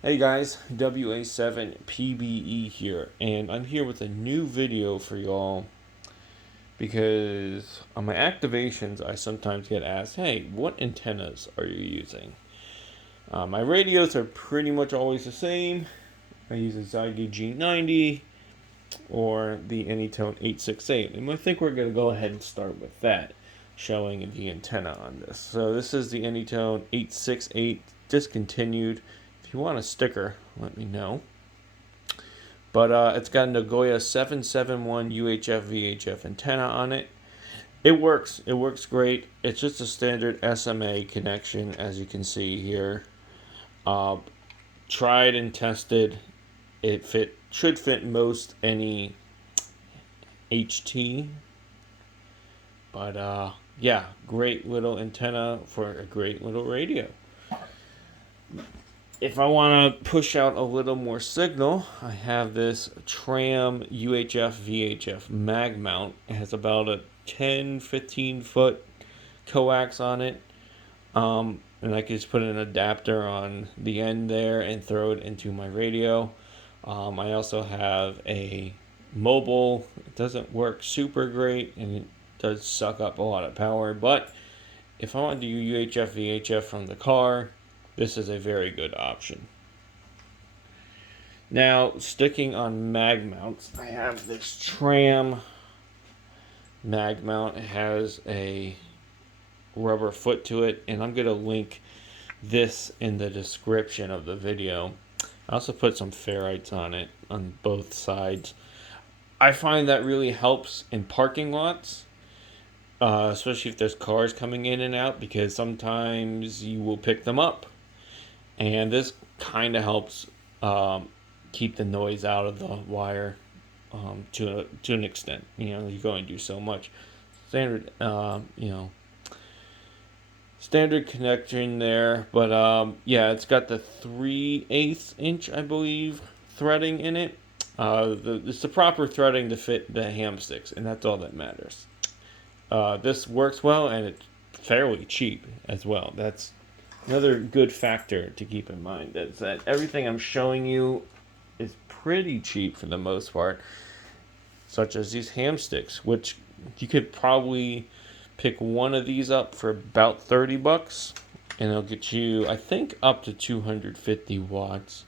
Hey guys, WA7PBE here, and I'm here with a new video for y'all because on my activations I sometimes get asked, hey, what antennas are you using? My radios are pretty much always the same. I use a Zygi G90 or the Anytone 868, and I think we're going to go ahead and start with that, showing the antenna on this. So this is the Anytone 868 discontinued. If you want a sticker, let me know. But it's got a Nagoya 771 UHF VHF antenna on it. It works. It works great. It's just a standard SMA connection, as you can see here. Uh, Tried and tested. It should fit most any HT. But yeah, great little antenna for a great little radio. If I want to push out a little more signal, I have this Tram UHF VHF mag mount. It has about a 10-15 foot coax on it. And I can just put an adapter on the end there and throw it into my radio. I also have a mobile. It doesn't work super great and it does suck up a lot of power. But if I want to do UHF VHF from the car, this is a very good option. Now, sticking on mag mounts, I have this Tram mag mount. It has a rubber foot to it, and I'm going to link this in the description of the video. I also put some ferrites on it on both sides. I find that really helps in parking lots, especially if there's cars coming in and out, because sometimes you will pick them up. And this kind of helps keep the noise out of the wire to an extent. You can only do so much. Standard, standard connection there, but yeah, it's got the 3/8 inch, I believe, threading in it. It's the proper threading to fit the ham sticks, and that's all that matters. This works well, and it's fairly cheap as well. That's another good factor to keep in mind, is that everything I'm showing you is pretty cheap for the most part, such as these ham sticks, which you could probably pick one of these up for about $30, and it'll get you, I think, up to 250 watts.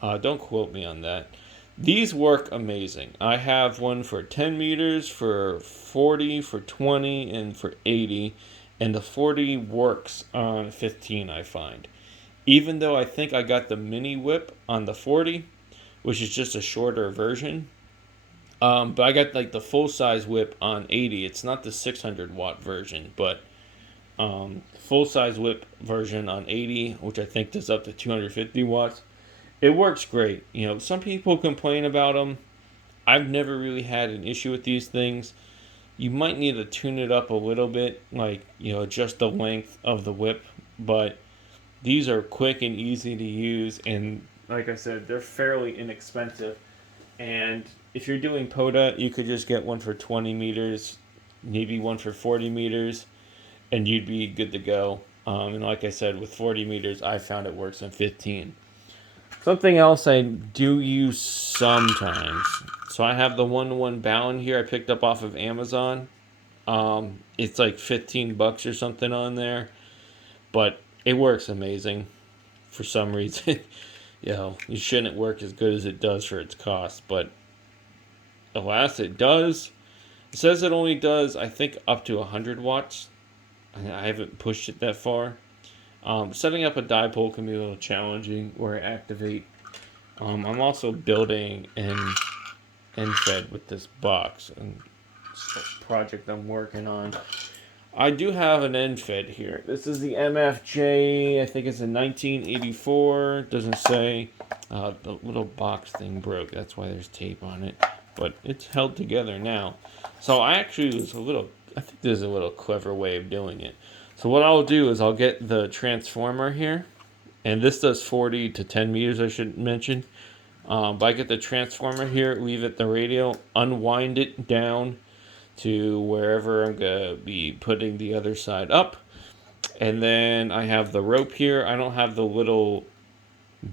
Don't quote me on that. These work amazing. I have one for 10 meters, for 40, for 20, and for 80. And the 40 works on 15, I find. Even though I think I got the mini whip on the 40, which is just a shorter version. But I got like the full size whip on 80. It's not the 600 watt version, but full size whip version on 80, which I think does up to 250 watts. It works great. Some people complain about them. I've never really had an issue with these things. You might need to tune it up a little bit, like, adjust the length of the whip, but these are quick and easy to use, and like I said, they're fairly inexpensive. And if you're doing POTA, you could just get one for 20 meters, maybe one for 40 meters, and you'd be good to go. And like I said, with 40 meters, I found it works in 15. Something else I do use sometimes. So I have the 1-to-1 balun here I picked up off of Amazon. It's like $15 or something on there, but it works amazing for some reason. It shouldn't work as good as it does for its cost, but alas, it does. It says it only does, I think, up to 100 watts. I haven't pushed it that far. Setting up a dipole can be a little challenging where I activate. I'm also building an NFED with this box, and it's a project I'm working on. I do have an NFED here. This is the MFJ. I think it's a 1984. Doesn't say. The little box thing broke. That's why there's tape on it. But it's held together now. So I think there's a little clever way of doing it. So what I'll do is I'll get the transformer here. And this does 40 to 10 meters, I should mention. But I get the transformer here, leave it the radio, unwind it down to wherever I'm going to be putting the other side up. And then I have the rope here. I don't have the little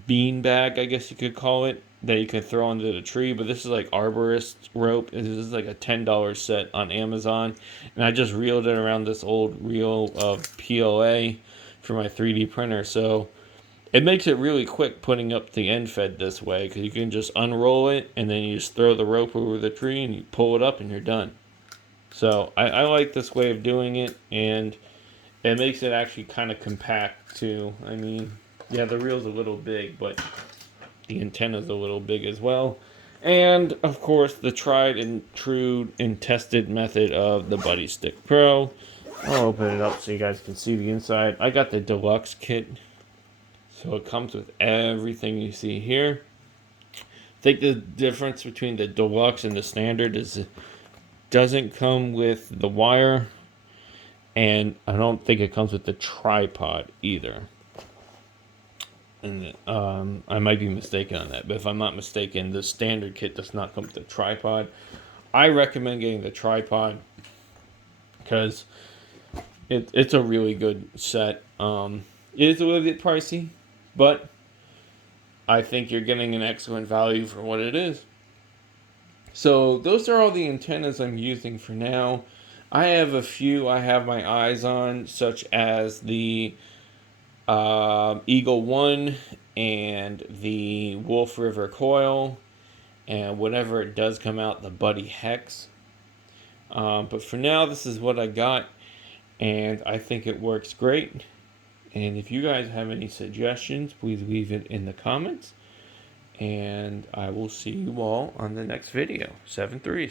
bean bag, I guess you could call it, that you can throw under the tree. But this is like arborist rope. This is like a $10 set on Amazon, and I just reeled it around this old reel of POA for my 3D printer. So it makes it really quick putting up the end fed this way, because you can just unroll it and then you just throw the rope over the tree and you pull it up and you're done. So I like this way of doing it, and it makes it actually kind of compact too. I mean, yeah, the reel's a little big, but the antenna's a little big as well. And of course, the tried and true and tested method of the Buddy Stick Pro. I'll open it up so you guys can see the inside. I got the deluxe kit, so it comes with everything you see here. I think the difference between the deluxe and the standard is it doesn't come with the wire, and I don't think it comes with the tripod either. And I might be mistaken on that, but if I'm not mistaken, the standard kit does not come with a tripod. I recommend getting the tripod because it's a really good set. It is a little bit pricey, but I think you're getting an excellent value for what it is. So those are all the antennas I'm using for now. I have a few I have my eyes on, such as the Eagle 1 and the Wolf River Coil, and whenever it does come out, the Buddy Hex. But for now, this is what I got, and I think it works great. And if you guys have any suggestions, please leave it in the comments. And I will see you all on the next video. 7 3s.